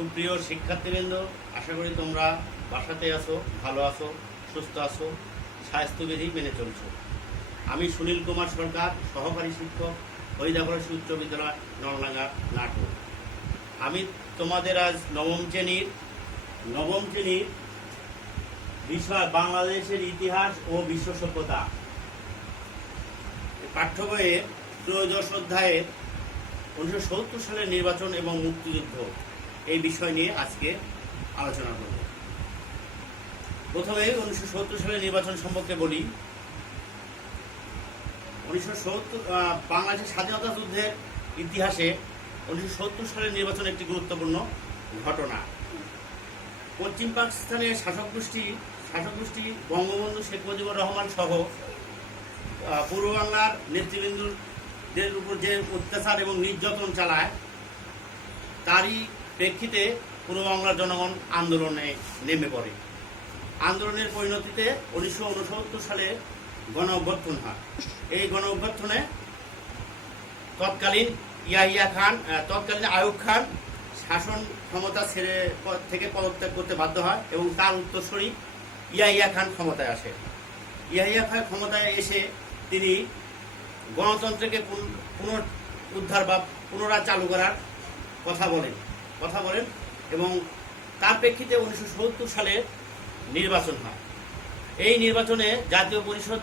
সুপ্রিয় শিক্ষার্থীবৃন্দ, আশা করি তোমরা বাসাতে আছো, ভালো আছো, সুস্থ আছো, স্বাস্থ্যবিধি মেনে চলছো। আমি সুনীল কুমার সরকার, সহকারী শিক্ষক, হরিদাকলসী উচ্চ বিদ্যালয়, নলডাঙ্গা, নাটোর। আমি তোমাদের আজ নবম শ্রেণীর বিষয় বাংলাদেশের ইতিহাস ও বিশ্ব সভ্যতা পাঠ্য বইয়ের ত্রয়োদশ অধ্যায়ের 1970 সালের নির্বাচন এবং মুক্তিযুদ্ধ এই বিষয় নিয়ে আজকে আলোচনা করব। প্রথমে 1970 সালের নির্বাচন সম্পর্কে বলি। 1970 বাংলাদেশের স্বাধীনতা যুদ্ধের ইতিহাসে 1970 সালের নির্বাচন একটি গুরুত্বপূর্ণ ঘটনা। পশ্চিম পাকিস্তানের শাসক গোষ্ঠী বঙ্গবন্ধু শেখ মুজিবুর রহমান সহ পূর্ব বাংলার নেতৃবৃন্দদের উপর যে অত্যাচার এবং নির্যাতন চালায়, তারই প্রেক্ষিতে পূর্ব বাংলার জনগণ আন্দোলনে নেমে পড়ে। আন্দোলনের পরিণতিতে 1969 সালে গণ অভ্যুত্থান হয়। এই গণ অভ্যুত্থানে তৎকালীন আইয়ুব খান শাসন ক্ষমতা থেকে পদত্যাগ করতে বাধ্য হয় এবং তার উত্তরসূরি ইয়াহিয়া খান ক্ষমতায় আসে। ইয়াহিয়া খান ক্ষমতায় এসে তিনি গণতন্ত্রকে পুনরুদ্ধার বা পুনরায় চালু করার কথা বলেন এবং তার প্রেক্ষিতে 1970 সালে নির্বাচন হয়। এই নির্বাচনে জাতীয় পরিষদ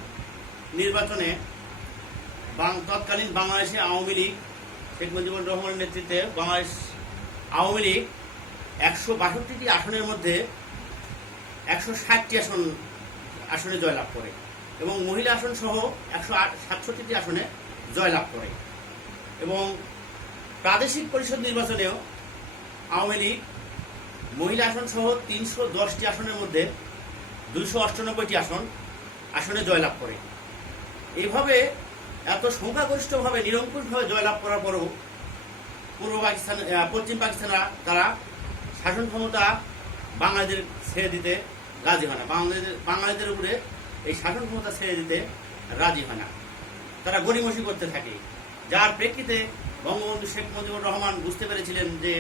নির্বাচনে তৎকালীন বাংলাদেশে আওয়ামী লীগ, শেখ মুজিবুর রহমানের নেতৃত্বে বাংলাদেশ আওয়ামী লীগ 162টি আসনের মধ্যে 160টি আসনে জয়লাভ করে এবং মহিলা আসন সহ 167টি আসনে জয়লাভ করে এবং প্রাদেশিক পরিষদ নির্বাচনেও আওয়ামী লীগ মহিলা আসন সহ 310টি আসনের মধ্যে 298টি আসনে জয়লাভ করে। এইভাবে এত সংখ্যাগরিষ্ঠভাবে নিরঙ্কুশভাবে জয়লাভ করার পরেও পশ্চিম পাকিস্তানরা তারা শাসন ক্ষমতা বাঙালিদের ছেড়ে দিতে রাজি হয় না। বাঙালিদের উপরে এই শাসন ক্ষমতা ছেড়ে দিতে রাজি হয় না। তারা গড়িমসি করতে থাকে, যার প্রেক্ষিতে বঙ্গবন্ধু শেখ মুজিবুর রহমান বুঝতে পেরেছিলেন যে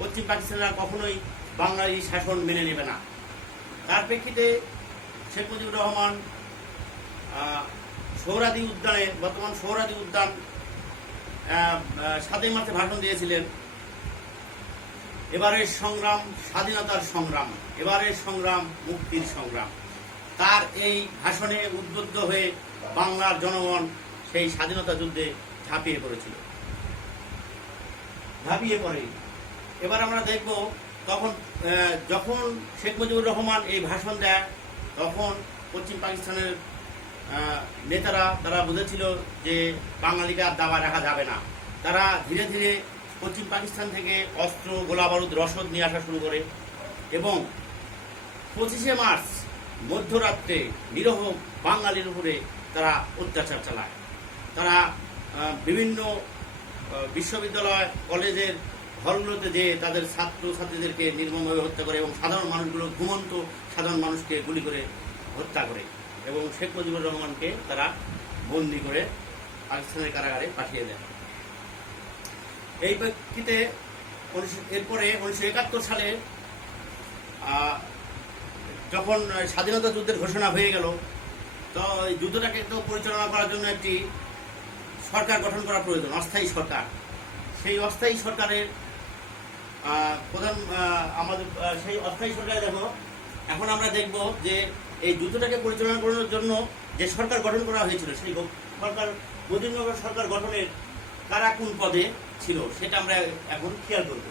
পশ্চিম পাকিস্তানরা কখনোই বাঙালি শাসন মেনে নেবে না। তার প্রেক্ষিতে শেখ মুজিবুর রহমান বর্তমান সোহরাদি উদ্যান 7 মার্চে ভাষণ দিয়েছিলেন। এবারের সংগ্রাম স্বাধীনতার সংগ্রাম, এবারের সংগ্রাম মুক্তির সংগ্রাম। তার এই ভাষণে উদ্বুদ্ধ হয়ে বাংলার জনগণ সেই স্বাধীনতা যুদ্ধে ঝাঁপিয়ে পড়ে। এবার আমরা দেখব যখন শেখ মুজিবুর রহমান এই ভাষণ দেয়, তখন পশ্চিম পাকিস্তানের নেতারা তারা বুঝেছিল যে বাঙালিকে আর দাবা রাখা যাবে না। তারা ধীরে ধীরে পশ্চিম পাকিস্তান থেকে অস্ত্র, গোলাবারুদ, রসদ নিয়ে আসা শুরু করে এবং 25শে মার্চ মধ্যরাত্রে নিরহ বাঙালির উপরে তারা অত্যাচার চালায়। তারা বিভিন্ন বিশ্ববিদ্যালয়, কলেজের হলগুলোতে যে তাদের ছাত্রছাত্রীদেরকে নির্মমভাবে হত্যা করে এবং ঘুমন্ত সাধারণ মানুষকে গুলি করে হত্যা করে এবং শেখ মুজিবুর রহমানকে তারা বন্দী করে পাকিস্তানের কারাগারে পাঠিয়ে দেয়। এই প্রেক্ষিতে এরপরে 1971 সালে যখন স্বাধীনতা যুদ্ধের ঘোষণা হয়ে গেল, তো এই যুদ্ধটাকে তো পরিচালনা করার জন্য একটি সরকার গঠন করা প্রয়োজন, অস্থায়ী সরকার। সেই অস্থায়ী সরকারের সেই অস্থায়ী সরকারে এখন আমরা দেখব যে এই যুদ্ধটাকে পরিচালনা করার জন্য যে সরকার গঠন করা হয়েছিল, সেই সরকার মুজিবনগর সরকার গঠনের কারা কোন পদে ছিল সেটা আমরা এখন খেয়াল করব।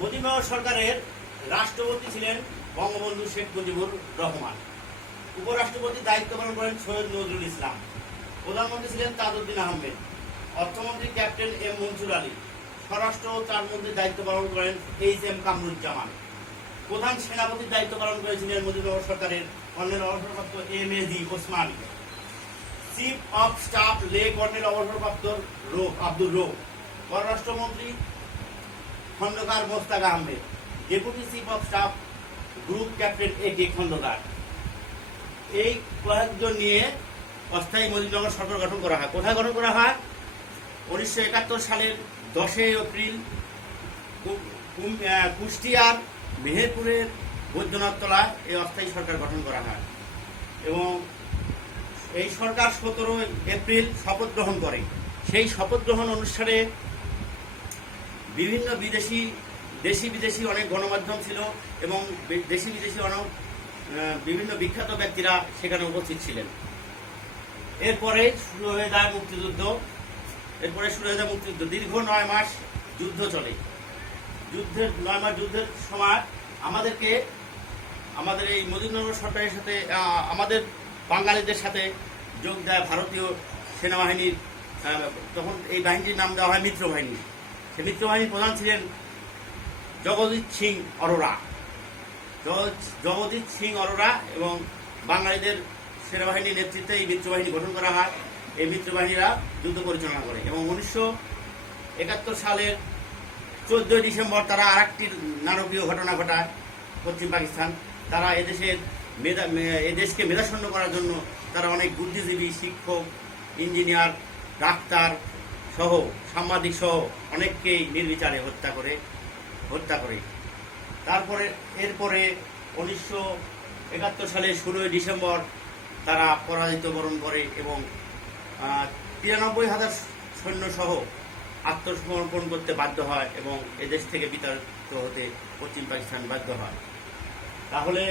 মুজিবনগর সরকারের রাষ্ট্রপতি ছিলেন বঙ্গবন্ধু শেখ মুজিবুর রহমান। উপরাষ্ট্রপতির দায়িত্ব পালন করেন সৈয়দ নজরুল ইসলাম। প্রধানমন্ত্রী ছিলেন তাজউদ্দিন আহমেদ। অর্থমন্ত্রী ক্যাপ্টেন এম মনসুর আলী। স্বরাষ্ট্র ও চারমন্ত্রীর দায়িত্ব পালন করেন এইচ.এম. কামরুজ্জামান। প্রধান সেনাপতির দায়িত্ব পালন করেছিলেন মুজিবনগর সরকারের কর্নেল অবসরপ্রাপ্ত M A G. Osman. Chief of staff লে কর্নেল অবসরপ্রাপ্ত আব্দুর রৌফ। পররাষ্ট্রমন্ত্রী Khondakar Mostaq Ahmed. Deputy chief of staff group captain A K. Khondakar. এই কয়েকজন নিয়ে অস্থায়ী মুজিবনগর সরকার গঠন করা হয়। কোথায় গঠন করা হয়? 1971 সালের 10 এপ্রিল কুষ্টিয়ার মেহেরপুরের বৈদ্যনাথ তলায় এই অস্থায়ী সরকার গঠন করা হয় এবং এই সরকার 17 এপ্রিল শপথ গ্রহণ করে। সেই শপথ গ্রহণ অনুষ্ঠানে বিভিন্ন দেশি বিদেশি অনেক গণমাধ্যম ছিল এবং দেশি বিদেশি বিভিন্ন বিখ্যাত ব্যক্তিরা সেখানে উপস্থিত ছিলেন। এরপরে শুরু হয়ে যায় মুক্তিযুদ্ধ। দীর্ঘ 9 মাস যুদ্ধ চলে। 9 মাস যুদ্ধের সময় আমাদের এই মুজিবনগর সরকারের সাথে আমাদের বাঙালিদের সাথে যোগ দেয় ভারতীয় সেনাবাহিনীর। তখন এই বাহিনীর নাম দেওয়া হয় মিত্র বাহিনী। সেই মিত্র বাহিনীর প্রধান ছিলেন জগজিৎ সিং অরোরা এবং বাঙালিদের সেনাবাহিনীর নেতৃত্বে এই মিত্র বাহিনী গঠন করা হয়। এই মিত্র বাহিনীরা যুদ্ধ পরিচালনা করে এবং 1971 সালের 14 ডিসেম্বর তারা আরেকটি নারকীয় ঘটনা ঘটায়। পশ্চিম পাকিস্তান তারা এদেশকে মেধাশূন্য করার জন্য তারা অনেক বুদ্ধিজীবী, শিক্ষক, ইঞ্জিনিয়ার, ডাক্তার সহ সাংবাদিক সহ অনেককেই নির্বিচারে হত্যা করে। এরপরে 1971 সালে 16 ডিসেম্বর তারা পরাজিত বরণ করে এবং 93,000 সৈন্য সহ আত্মসমর্পণ করতে বাধ্য হয় এবং এদেশ থেকে বিতাড়িত হতে পশ্চিম পাকিস্তান বাধ্য হয়। তাহলে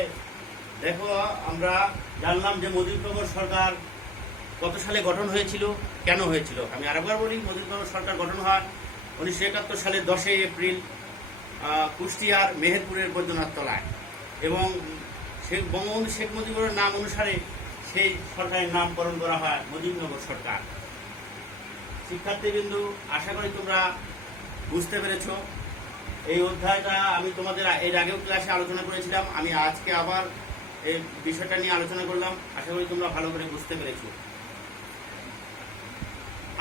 দেখো, আমরা জানলাম যে মুজিবনগর সরকার কত সালে গঠন হয়েছিল, কেন হয়েছিল। আমি আরেকবার বলি, মুজিবনগর সরকার গঠন হয় 1971 সালের 10 এপ্রিল কুষ্টিয়ার মেহেরপুরের বৈদ্যনাথ তলায় এবং বঙ্গবন্ধু শেখ মুজিবুরের নাম অনুসারে সেই সরকারের নামকরণ করা হয় মুজিবনগর সরকার। শিক্ষার্থীবৃন্দ, আশা করি তোমরা বুঝতে পেরেছ। এই অধ্যায়টা আমি তোমাদের এর আগেও ক্লাসে আলোচনা করেছিলাম, আমি আজকে আবার এই বিষয়টা নিয়ে আলোচনা করলাম। আশা করি তোমরা ভালো করে বুঝতে পেরেছ।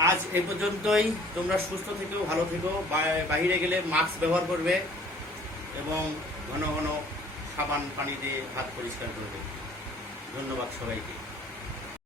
আজ এ পর্যন্তই। তোমরা সুস্থ থেকেও, ভালো থেকো। বাইরে গেলে মাস্ক ব্যবহার করবে এবং ঘন ঘন সাবান পানি দিয়ে হাত পরিষ্কার করবে। ধন্যবাদ সবাইকে।